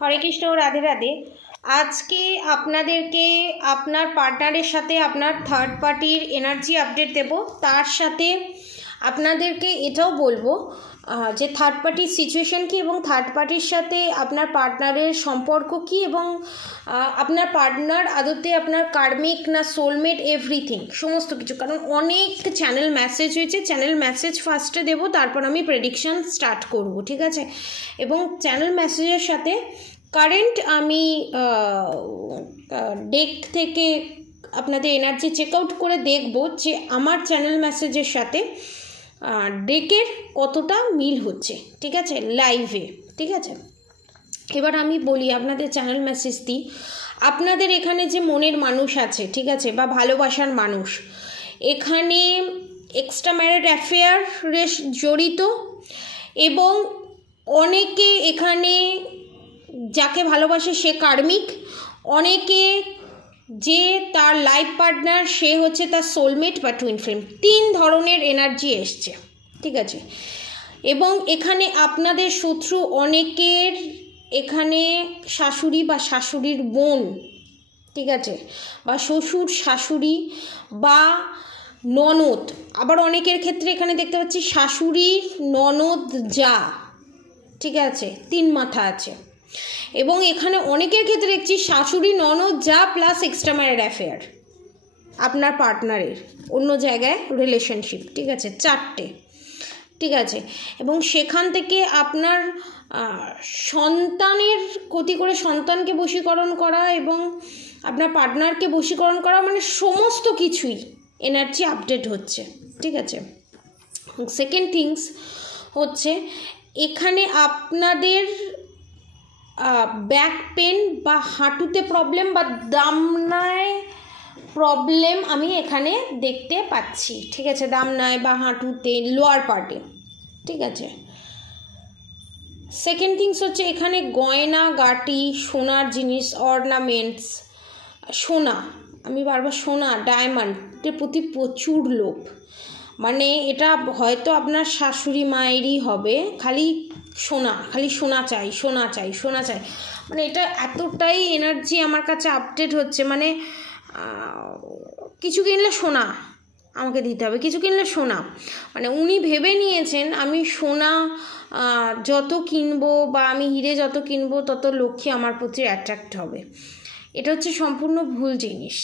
হরে কৃষ্ণ, রাধে রাধে। আজকে আপনাদেরকে আপনার পার্টনারের সাথে আপনার থার্ড পার্টির এনার্জি আপডেট দেব। তার সাথে আপনাদেরকে এটাও বলবো যে থার্ড পার্টির সিচুয়েশান কী এবং থার্ড পার্টির সাথে আপনার পার্টনারের সম্পর্ক কী এবং আপনার পার্টনার আদতে আপনার কার্মিক না সোলমেট, এভরিথিং সমস্ত কিছু। কারণ অনেক চ্যানেল মেসেজ হয়েছে, চ্যানেল মেসেজ ফার্স্টে দেবো, তারপর আমি প্রেডিকশান স্টার্ট করব, ঠিক আছে? এবং চ্যানেল মেসেজের সাথে কারেন্ট আমি ডেক থেকে আপনাদের এনার্জি চেক আউট করে দেখব যে আমার চ্যানেল মেসেজের সাথে ডেকের কতটা মিল হচ্ছে, ঠিক আছে, লাইভে, ঠিক আছে? এবার আমি বলি আপনাদের চ্যানেল মেসেজ দিই। আপনাদের এখানে যে মনের মানুষ আছে, ঠিক আছে, বা ভালোবাসার মানুষ, এখানে এক্সট্রা ম্যারিড অ্যাফেয়ারে জড়িত এবং অনেকে এখানে যাকে ভালোবাসে সে কার্মিক, অনেকে যে তার লাইফ পার্টনার সে হচ্ছে তার সোলমেট বা টুইন ফ্লেম। 3 ধরনের এনার্জি এসছে, ঠিক আছে? এবং এখানে আপনাদের শত্রু অনেকের এখানে শাশুড়ি বা শাশুড়ির বোন, ঠিক আছে, বা শ্বশুর শাশুড়ি বা ননদ। আবার অনেকের ক্ষেত্রে এখানে দেখতে পাচ্ছি শাশুড়ি ননদ যা, ঠিক আছে, 3 মাথা আছে। এবং এখানে অনেকের ক্ষেত্রে দেখছি শাশুড়ি ননদ যা প্লাস এক্সট্রা ম্যারিড অ্যাফেয়ার আপনার পার্টনারের অন্য জায়গায় রিলেশনশিপ, ঠিক আছে, 4টে, ঠিক আছে? এবং সেখান থেকে আপনার সন্তানের ক্ষতি করে সন্তানকে বশীকরণ করা এবং আপনার পার্টনারকে বশীকরণ করা, মানে সমস্ত কিছুই এনার্জি আপডেট হচ্ছে, ঠিক আছে? সেকেন্ড থিংস হচ্ছে এখানে আপনাদের ব্যাক পেন বা হাঁটুতে প্রবলেম বা দামনায় প্রবলেম আমি এখানে দেখতে পাচ্ছি, ঠিক আছে? দামনায় বা হাঁটুতে, লোয়ার পার্টে, ঠিক আছে? সেকেন্ড থিংস হচ্ছে এখানে গয়না গাটি, সোনার জিনিস, অর্নামেন্টস, সোনা, আমি বারবার সোনা, ডায়মন্ডের প্রতি প্রচুর লোভ। মানে এটা হয়তো আপনার শাশুড়ি মায়েরই হবে, খালি সোনা, খালি সোনা চাই, সোনা চাই, সোনা চাই। মানে এটা এতটাই এনার্জি আমার কাছে আপডেট হচ্ছে, মানে কিছু কিনলে সোনা আমাকে দিতে হবে, কিছু কিনলে সোনা। মানে উনি ভেবে নিয়েছেন আমি সোনা যত কিনবো বা আমি হিরে যত কিনবো তত লক্ষ্মী আমার প্রতি অ্যাট্রাক্ট হবে। এটা হচ্ছে সম্পূর্ণ ভুল জিনিস।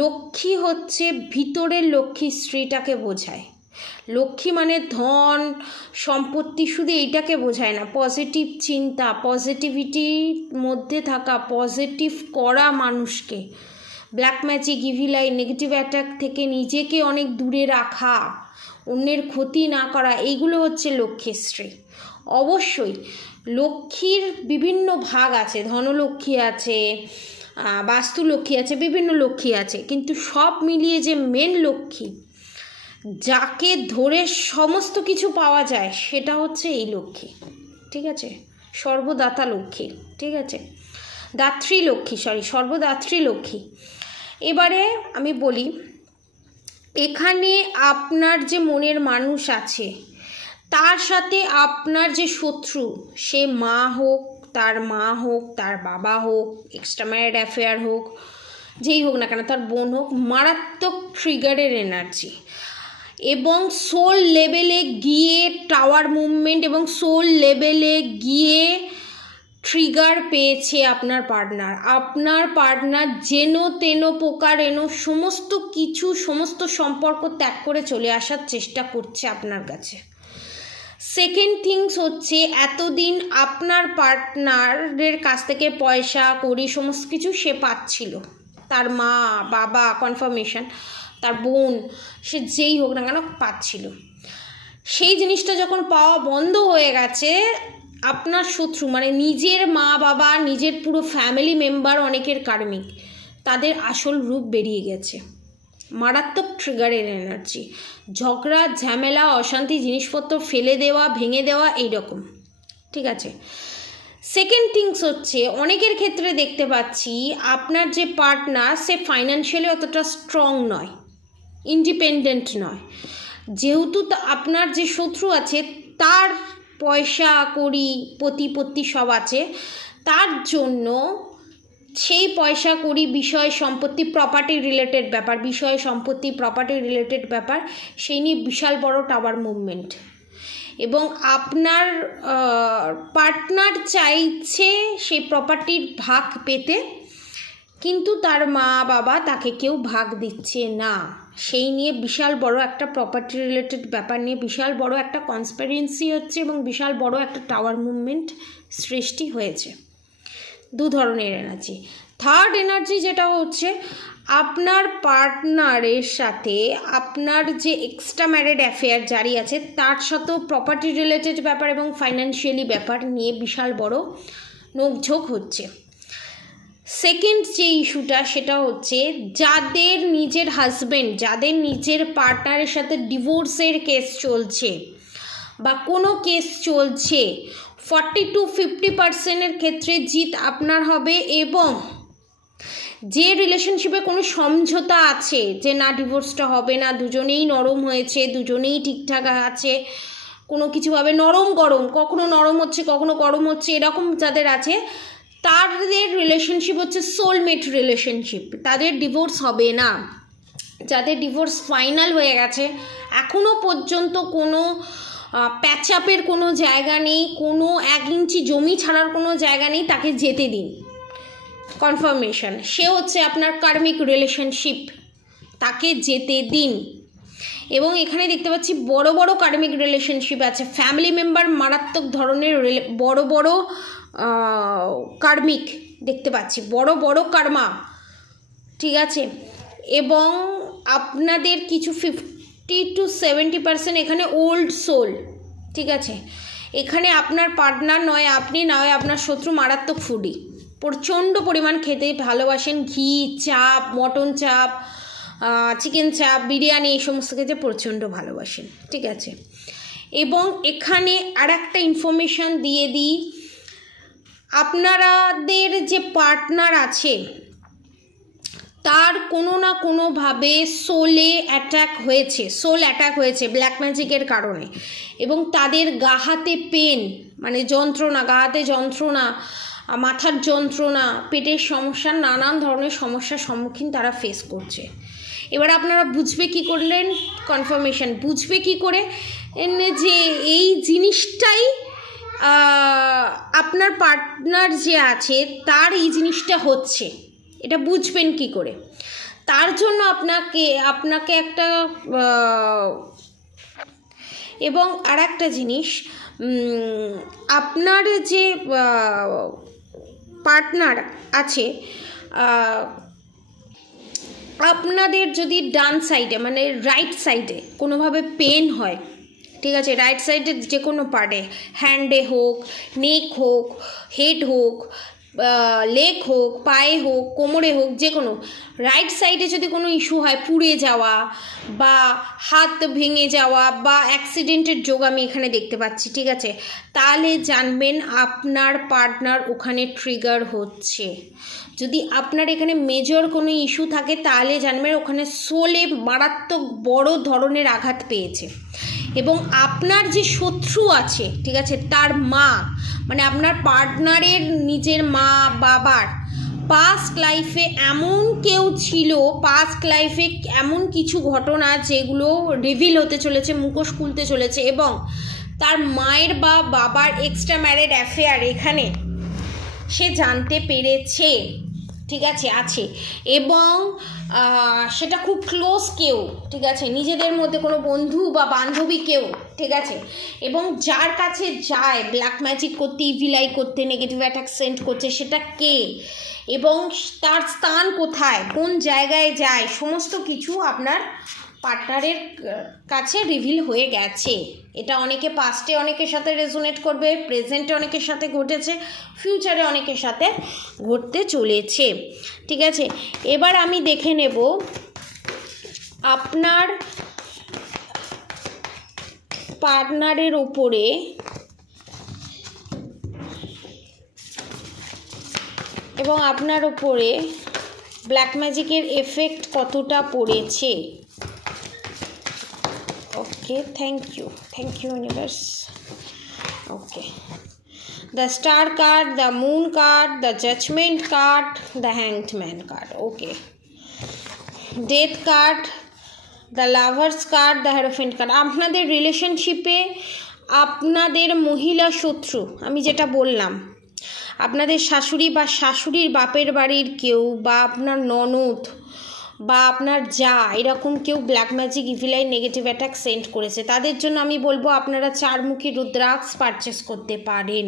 লক্ষ্মী হচ্ছে ভিতরের লক্ষ্মী স্ত্রীটাকে বোঝায়। লক্ষ্মী মানে ধন সম্পত্তি, শুধু এইটাকে বোঝায় না, পজিটিভ চিন্তা, পজিটিভিটির মধ্যে থাকা, পজিটিভ করা মানুষকে, black magic, evil I, negative attack থেকে নিজেকে অনেক দূরে রাখা, অন্যের ক্ষতি না করা, এইগুলো হচ্ছে লক্ষ্মীর স্ত্রী। অবশ্যই লক্ষ্মীর বিভিন্ন ভাগ আছে, ধনলক্ষ্মী আছে, বাস্তু লক্ষ্মী আছে, বিভিন্ন লক্ষ্মী আছে, কিন্তু সব মিলিয়ে যে মেন লক্ষ্মী যাকে ধরে সমস্ত কিছু পাওয়া যায় সেটা হচ্ছে এই লক্ষ্মী, ঠিক আছে? সর্বদাতা লক্ষ্মী, ঠিক আছে? দাত্রী লক্ষ্মী, সর্বদাত্রী লক্ষ্মী। এবারে আমি বলি এখানে আপনার যে মনের মানুষ আছে তার সাথে আপনার যে শত্রু, সে মা হোক, তার মা হোক, তার বাবা হোক, এক্সট্রা ম্যারিড অ্যাফেয়ার হোক, যেই হোক না কেন, তার বোন হোক, মারাত্মক ট্রিগারের এনার্জি এবং সোল লেভেলে গিয়ে টাওয়ার মুভমেন্ট এবং সোল লেভেলে গিয়ে ট্রিগার পেয়েছে আপনার পার্টনার। আপনার পার্টনার যেন তেন প্রকার সমস্ত কিছু, সমস্ত সম্পর্ক ত্যাগ করে চলে আসার চেষ্টা করছে আপনার কাছে। সেকেন্ড থিংস হচ্ছে এতদিন আপনার পার্টনারের কাছ থেকে পয়সা কড়ি সমস্ত কিছু সে পাচ্ছিল, তার মা বাবা কনফার্মেশন, তার বোন, সে যেই হোক না কেন পাচ্ছিল। সেই জিনিসটা যখন পাওয়া বন্ধ হয়ে গেছে, আপনার শত্রু মানে নিজের মা বাবা, নিজের পুরো ফ্যামিলি মেম্বার, অনেকের কার্মিক, তাদের আসল রূপ বেরিয়ে গেছে। মারাত্মক ট্রিগারের এনার্জি, ঝগড়া ঝামেলা অশান্তি, জিনিসপত্র ফেলে দেওয়া, ভেঙে দেওয়া, এইরকম, ঠিক আছে? সেকেন্ড থিংস হচ্ছে অনেকের ক্ষেত্রে দেখতে পাচ্ছি আপনার যে পার্টনার সে ফাইন্যান্সিয়ালি অতটা স্ট্রং নয়, ইন্ডিপেন্ডেন্ট নয়। যেহেতু আপনার যে শত্রু আছে তার পয়সা কড়ি প্রতিপত্তি সব আছে, তার জন্য সেই পয়সা কড়ি বিষয় সম্পত্তি প্রপার্টি রিলেটেড ব্যাপার, বিষয় সম্পত্তি প্রপার্টি রিলেটেড ব্যাপার, সেই নিয়ে বিশাল বড় টাওয়ার মুভমেন্ট। এবং আপনার পার্টনার চাইছে সেই প্রপার্টির ভাগ পেতে, কিন্তু তার মা বাবা তাকে কেউ ভাগ দিচ্ছে না। সেই নিয়ে বিশাল বড় একটা প্রপার্টি রিলেটেড ব্যাপার নিয়ে বিশাল বড় একটা কনস্পিরেন্সি হচ্ছে এবং বিশাল বড় একটা টাওয়ার মুভমেন্ট সৃষ্টি হয়েছে। দু ধরনের এনার্জি। থার্ড এনার্জি যেটা হচ্ছে, আপনার পার্টনারের সাথে আপনার যে এক্সট্রা ম্যারিড অ্যাফেয়ার জারি আছে তার সাথেও প্রপার্টি রিলেটেড ব্যাপার এবং ফাইন্যান্সিয়ালি ব্যাপার নিয়ে বিশাল বড় নোকঝোঁক হচ্ছে। সেকেন্ড যে ইস্যুটা সেটা হচ্ছে, যাদের নিজের হাজব্যান্ড, যাদের নিজের পার্টনারের সাথে ডিভোর্সের কেস চলছে বা কোনো কেস চলছে, 40-50% ক্ষেত্রে জিত আপনার হবে। এবং যে রিলেশনশিপে কোনো সমঝোতা আছে যে না ডিভোর্সটা হবে না, দুজনেই নরম হয়েছে, দুজনেই ঠিকঠাক আছে, কোনো কিছুভাবে নরম গরম, কখনো নরম হচ্ছে কখনো গরম হচ্ছে, এরকম যাদের আছে তাদের রিলেশনশিপ হচ্ছে সোলমেট রিলেশনশিপ, তাদের ডিভোর্স হবে না। যাদের ডিভোর্স ফাইনাল হয়ে গেছে, এখনও পর্যন্ত কোনো প্যাচ আপের কোনো জায়গা নেই, কোনো 1 ইঞ্চি জমি ছাড়ার কোনো জায়গা নেই, তাকে যেতে দিন। কনফার্মেশন, সে হচ্ছে আপনার কার্মিক রিলেশনশিপ, তাকে যেতে দিন। এবং এখানে দেখতে পাচ্ছি বড় বড় কার্মিক রিলেশনশিপ আছে, ফ্যামিলি মেম্বার মারাত্মক ধরনের বড় বড় কার্মিক দেখতে পাচ্ছি, বড় বড় কার্মা, ঠিক আছে। এবং আপনাদের কিছু 50-70% এখানে ওল্ড সোল, ঠিক আছে। এখানে আপনার পার্টনার নয় আপনি, না হয় আপনার শত্রু মারাত্মক ফুডি, প্রচণ্ড পরিমাণ খেতে ভালোবাসেন, ঘি, চাপ, মটন চাপ, চিকেন চাপ, বিরিয়ানি, এই সমস্ত খেতে প্রচণ্ড ভালোবাসেন, ঠিক আছে। এবং এখানে আর একটা ইনফরমেশান দিয়ে দিই, আপনাদের যে পার্টনার আছে তার কোনো না কোনোভাবে সোলে অ্যাটাক হয়েছে, সোল অ্যাটাক হয়েছে ব্ল্যাক ম্যাজিকের কারণে। এবং তাদের গা হাতে পেন, মানে যন্ত্রণা, গা হাতে যন্ত্রণা, মাথার যন্ত্রণা, পেটের সমস্যা, নানান ধরনের সমস্যার সম্মুখীন তারা ফেস করছে। এবার আপনারা বুঝবে কি করলেন, কনফার্মেশন বুঝবে কি করে যে এই জিনিসটাই আপনার পার্টনার যে আছে তার এই জিনিসটা হচ্ছে, এটা বুঝবেন কি করে? তার জন্য আপনাকে একটা এবং আর একটা জিনিস, আপনার যে পার্টনার আছে, আপনাদের যদি ডান সাইডে মানে রাইট সাইডে কোনোভাবে পেন হয়, ঠিক আছে, রাইট সাইডের যে কোনো পার্টে, হ্যান্ডে হোক, নেক হোক, হেড হোক, লেগ হোক, পায়ে হোক, কোমরে হোক, যে কোনো রাইট সাইডে যদি কোনো ইস্যু হয়, পুড়ে যাওয়া বা হাত ভেঙে যাওয়া বা অ্যাক্সিডেন্টের যোগ আমি এখানে দেখতে পাচ্ছি, ঠিক আছে, তাহলে জানবেন আপনার পার্টনার ওখানে ট্রিগার হচ্ছে। যদি আপনার এখানে মেজর কোনো ইস্যু থাকে তাহলে জানবেন ওখানে সোলে মারাত্মক বড় ধরনের আঘাত পেয়েছে। এবং আপনার যে শত্রু আছে, ঠিক আছে, তার মা, মানে আপনার পার্টনারের নিজের মা বাবার পাস্ট লাইফে এমন কেউ ছিল, পাস্ট লাইফে এমন কিছু ঘটনা যেগুলো রিভিল হতে চলেছে, মুখোশ খুলতে চলেছে। এবং তার মায়ের বা বাবার এক্সট্রা ম্যারিড অ্যাফেয়ার এখানে সে জানতে পেরেছে, ঠিক আছে। এবং সেটা খুব ক্লোজ কেউ, ঠিক আছে, নিজেদের মধ্যে কোনো বন্ধু বা বান্ধবী কেউ, ঠিক আছে। এবং যার কাছে যায় ব্ল্যাক ম্যাজিক করতে, ইভিলাই করতে, নেগেটিভ অ্যাটাক সেন্ড করছে, সেটা কে এবং তার স্থান কোথায়, কোন জায়গায় যায়, সমস্ত কিছু আপনার পার্টনারের কাছে রিভিল হয়ে গেছে। এটা অনেকে পাস্টে অনেকের সাথে রেজোনেট করবে, প্রেজেন্টে অনেকের সাথে ঘটেছে, ফিউচারে অনেকের সাথে ঘটতে চলেছে, ঠিক আছে। এবার আমি দেখে নেব আপনার পার্টনারের ওপরে এবং আপনার ওপরে ব্ল্যাক ম্যাজিকের এফেক্ট কতটা পড়েছে। Okay, thank you universe. Okay, the star card, the moon card, the judgment card, the hanged man card. Okay, death card, the lovers card, the hierophant card. আপনাদের রিলেশনশিপে আপনাদের মহিলা শত্রু, আমি যেটা বললাম, আপনাদের শাশুড়ি বা শাশুড়ির বাপের বাড়ির কেউ বা আপনার ননদ বা আপনার যা এরকম কেউ black magic evil I negative attack send করেছে, তাদের জন্য আমি বলবো আপনারা 4-মুখী রুদ্রাক্ষ পারচেস করতে পারেন,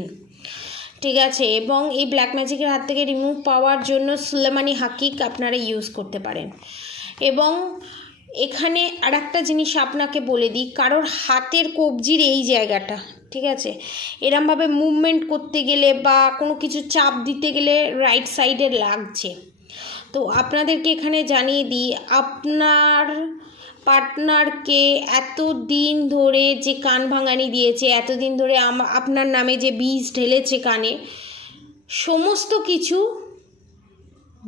ঠিক আছে। এবং এই ব্ল্যাক ম্যাজিকের হাত থেকে রিমুভ পাওয়ার জন্য সুলেমানি হাকিক আপনারা ইউজ করতে পারেন। এবং এখানে আর একটা জিনিস আপনাকে বলে দিই, কারোর হাতের কবজির এই জায়গাটা, ঠিক আছে, এরমভাবে মুভমেন্ট করতে গেলে বা কোনো কিছু চাপ দিতে গেলে রাইট সাইডে লাগছে। তো আপনাদেরকে এখানে জানিয়ে দিই, আপনার পার্টনারকে এতদিন ধরে যে কান ভাঙানি দিয়েছে, এতদিন ধরে আপনার নামে যে বিষ ঢেলেছে কানে, সমস্ত কিছু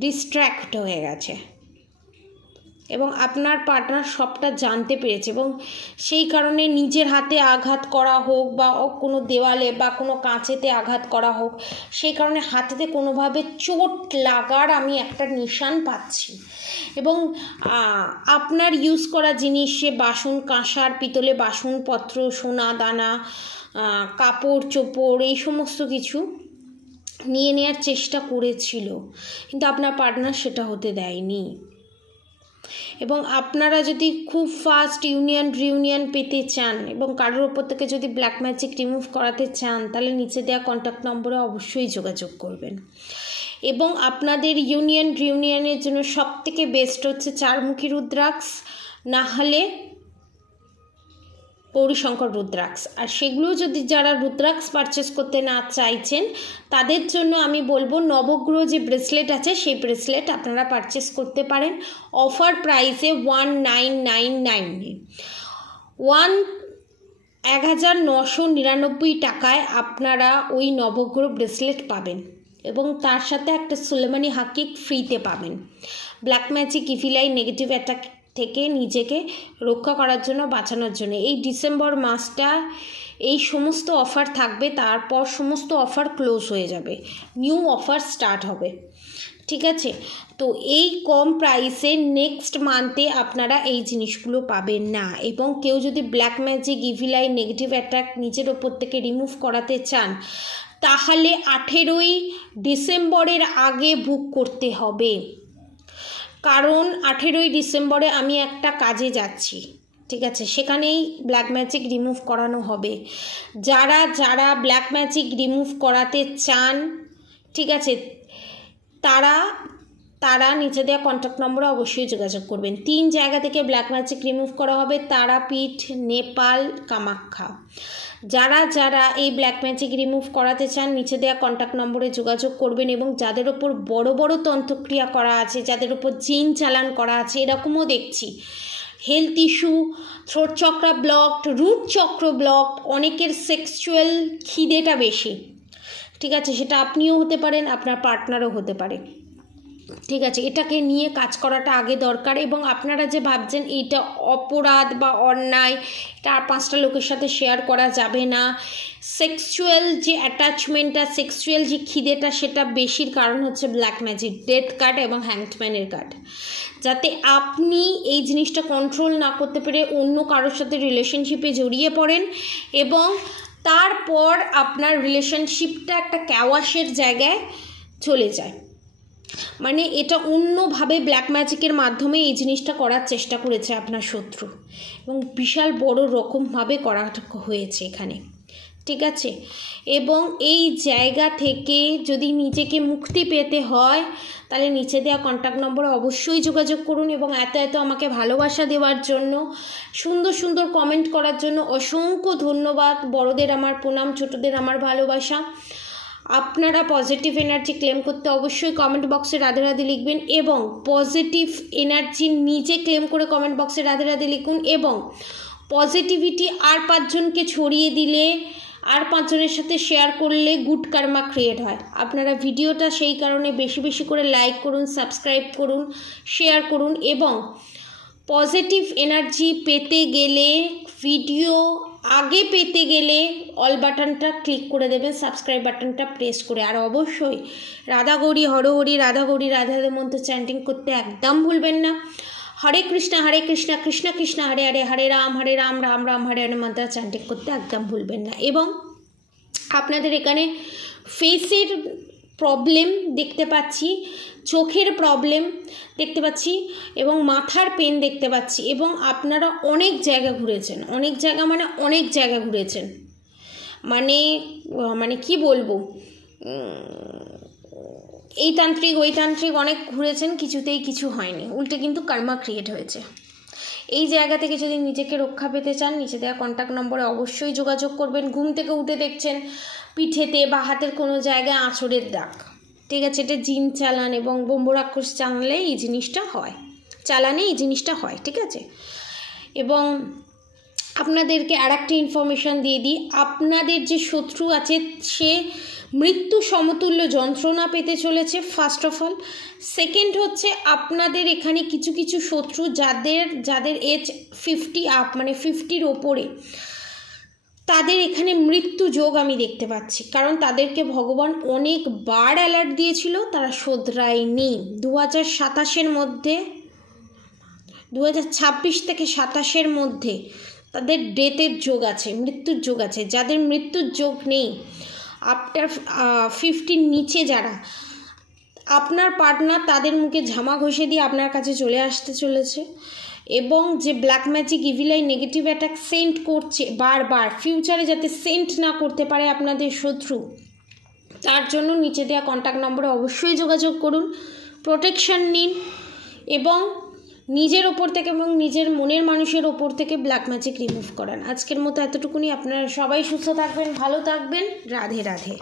ডিস্ট্র্যাক্ট হয়ে গেছে এবং আপনার পার্টনার সবটা জানতে পেরেছে এবং সেই কারণে নিজের হাতে আঘাত করা হোক বা কোনো দেওয়ালে বা কোনো কাঁচেতে আঘাত করা হোক, সেই কারণে হাতেতে কোনোভাবে চোট লাগার আমি একটা নিশান পাচ্ছি। এবং আপনার ইউজ করা জিনিস, সে বাসন, কাঁসার, পিতলে বাসনপত্র, সোনা দানা, কাপড় চোপড়, এই সমস্ত কিছু নিয়ে নেওয়ার চেষ্টা করেছিল, কিন্তু আপনার পার্টনার সেটা হতে দেয়নি। এবং আপনারা যদি খুব ফাস্ট রিউনিয়ন পেতে চান এবং কারোর ওপর থেকে যদি ব্ল্যাক ম্যাজিক রিমুভ করাতে চান, তাহলে নিচে দেওয়া কন্ট্যাক্ট নম্বরে অবশ্যই যোগাযোগ করবেন। এবং আপনাদের রিউনিয়নের জন্য সবথেকে বেস্ট হচ্ছে 4-মুখী রুদ্রাক্ষ, না হলে গৌরীশঙ্কর রুদ্রাক্ষ। আর সেগুলো যদি যারা রুদ্রাক্ষ পারচেস করতে না চাইছেন, তাদের জন্য আমি বলবো নবগ্রহ যে ব্রেসলেট আছে সেই ব্রেসলেট আপনারা পারচেস করতে পারেন অফার প্রাইসে 1999 1999 টাকায় আপনারা ওই নবগ্রহ ব্রেসলেট পাবেন এবং তার সাথে একটা সুলেমানি হাকিক ফ্রিতে পাবেন black magic evil I negative attack থেকে নিজেকে রক্ষা করার জন্য, বাঁচানোর জন্য। এই ডিসেম্বর মাসটা এই সমস্ত অফার থাকবে, তারপর সমস্ত অফার ক্লোজ হয়ে যাবে, নিউ অফার স্টার্ট হবে, ঠিক আছে। তো এই কম প্রাইসে নেক্সট মান্থে আপনারা এই জিনিসগুলো পাবেন না। এবং কেউ যদি black magic evil I negative attack নিজের ওপর থেকে রিমুভ করাতে চান, তাহলে 18ই ডিসেম্বরের আগে বুক করতে হবে, কারণ 18ই ডিসেম্বরে আমি একটা কাজে যাচ্ছি, ঠিক আছে, সেখানেই ব্ল্যাক ম্যাজিক রিমুভ করানো হবে। যারা যারা ব্ল্যাক ম্যাজিক রিমুভ করাতে চান, ঠিক আছে, তারা নিচে দেওয়া কন্ট্যাক্ট নম্বরে অবশ্যই যোগাযোগ করবেন। 3 জায়গা থেকে ব্ল্যাক ম্যাজিক রিমুভ করা হবে, তারাপীঠ, নেপাল, কামাখ্যা। যারা যারা এই ব্ল্যাক ম্যাজিক রিমুভ করাতে চান, নিচে দেওয়া কন্ট্যাক্ট নম্বরে যোগাযোগ করবেন। এবং যাদের ওপর বড় বড় তন্ত্রক্রিয়া করা আছে, যাদের ওপর জিন চালান করা আছে, এরকমও দেখছি, হেলথ ইস্যু, থ্রোট চক্র ব্লকড, রুট চক্র ব্লকড, অনেকের সেক্সুয়াল খিদেটা বেশি, ঠিক আছে, সেটা আপনিও হতে পারেন, আপনার পার্টনারও হতে পারে, ঠিক আছে। এটাকে নিয়ে কাজ করাটা আগে দরকার। এবং আপনারা যে ভাবছেন এইটা অপরাধ বা অন্যায়, এটা আর 5টা লোকের সাথে শেয়ার করা যাবে না, সেক্সুয়াল যে অ্যাটাচমেন্টটা, সেক্সুয়াল যে খিদেটা, সেটা বেশির কারণ হচ্ছে ব্ল্যাক ম্যাজিক, ডেথ কার্ড এবং হ্যাংডম্যানের কার্ড। যাতে আপনি এই জিনিসটা কন্ট্রোল না করতে পেরে অন্য কারোর সাথে রিলেশনশিপে জড়িয়ে পড়েন এবং তারপর আপনার রিলেশনশিপটা একটা ক্যাওয়াসের জায়গায় চলে যায়। মানে এটা অন্যভাবে ব্ল্যাক ম্যাজিকের মাধ্যমে এই জিনিসটা করার চেষ্টা করেছে আপনার শত্রু এবং বিশাল বড় রকমভাবে করা হয়েছে এখানে, ঠিক আছে। এবং এই জায়গা থেকে যদি নিজেকে মুক্তি পেতে হয়, তাহলে নিচে দেওয়া কন্ট্যাক্ট নম্বরে অবশ্যই যোগাযোগ করুন। এবং এত আমাকে ভালোবাসা দেওয়ার জন্য, সুন্দর সুন্দর কমেন্ট করার জন্য অসংখ্য ধন্যবাদ। বড়দের আমার প্রণাম, ছোটদের আমার ভালোবাসা। আপনারা পজিটিভ এনার্জি ক্লেম করতে অবশ্যই কমেন্ট বক্সে রাধে রাধে লিখবেন এবং পজিটিভ এনার্জি নিজে ক্লেম করে কমেন্ট বক্সে রাধে রাধে লিখুন। এবং পজিটিভিটি আর 5 জনকে ছড়িয়ে দিলে, আর 5 জনের সাথে শেয়ার করলে গুড কার্মা ক্রিয়েট হয়। আপনারা ভিডিওটা সেই কারণে বেশি বেশি করে লাইক করুন, সাবস্ক্রাইব করুন, শেয়ার করুন। এবং পজিটিভ এনার্জি পেতে গেলে ভিডিও আগে পেতে গেলে অল বাটনটা ক্লিক করে দেবেন, সাবস্ক্রাইব বাটনটা প্রেস করে। আর অবশ্যই রাধা গৌরী হরহরি রাধা গৌরী রাধাদের মন্ত্র চ্যান্টিং করতে একদম ভুলবেন না। হরে কৃষ্ণ কৃষ্ণ কৃষ্ণ হরে হরে, হরে রাম রাম রাম হরে হরে মন্ত্র চ্যান্টিং করতে একদম ভুলবেন না। এবং আপনাদের এখানে ফেসের প্রবলেম দেখতে পাচ্ছি, চোখের প্রবলেম দেখতে পাচ্ছি এবং মাথার পেন দেখতে পাচ্ছি, এবং আপনারা অনেক জায়গা ঘুরেছেন, অনেক জায়গা ঘুরেছেন, মানে কি বলবো, এই তান্ত্রিক ওই তান্ত্রিক অনেক ঘুরেছেন, কিছুতেই কিছু হয়নি, উল্টে কিন্তু কর্মা ক্রিয়েট হয়েছে। এই জায়গা থেকে যদি নিজেকে রক্ষা পেতে চান, নিচে দেওয়া কন্ট্যাক্ট নম্বরে অবশ্যই যোগাযোগ করবেন। ঘুম থেকে উঠে দেখছেন পিঠেতে বা হাতের কোনো জায়গায় আঁচড়ের দাগ, ঠিক আছে, এটা জিন চালান এবং ব্রহ্মরাক্ষস চালানে এই জিনিসটা হয়, ঠিক আছে। এবং আপনাদেরকে আর একটা ইনফরমেশান দিয়ে দিই, আপনাদের যে শত্রু আছে সে মৃত্যু সমতুল্য যন্ত্রণা পেতে চলেছে, ফার্স্ট অফ অল। সেকেন্ড হচ্ছে আপনাদের এখানে কিছু কিছু শত্রু যাদের এজ 50 আপ, মানে 50-র ওপরে, তাদের এখানে মৃত্যু যোগ আমি দেখতে পাচ্ছি, কারণ তাদেরকে ভগবান অনেকবার অ্যালার্ট দিয়েছিল, তারা শোধরায়নি। 2027-এর মধ্যে, 2026 থেকে 27-এর মধ্যে তাদের ডেথের যোগ আছে, মৃত্যুর যোগ আছে। যাদের মৃত্যুর যোগ নেই, আফটার 50-র নিচে যারা, আপনার পার্টনার তাদের মুখে ঝামা ঘষে দিয়ে আপনার কাছে চলে আসতে চলেছে। এবং যে black magic evil I negative attack send করছে বারবার, ফিউচারে যাতে সেন্ড না করতে পারে আপনাদের শত্রু, তার জন্য নিচে দেওয়া কন্ট্যাক্ট নম্বরে অবশ্যই যোগাযোগ করুন, প্রোটেকশন নিন এবং নিজের ওপর থেকে এবং নিজের মনের মানুষের ওপর থেকে ব্ল্যাক ম্যাজিক রিমুভ করান। আজকের মতো এতটুকুনি। আপনারা সবাই সুস্থ থাকবেন, ভালো থাকবেন। রাধে রাধে।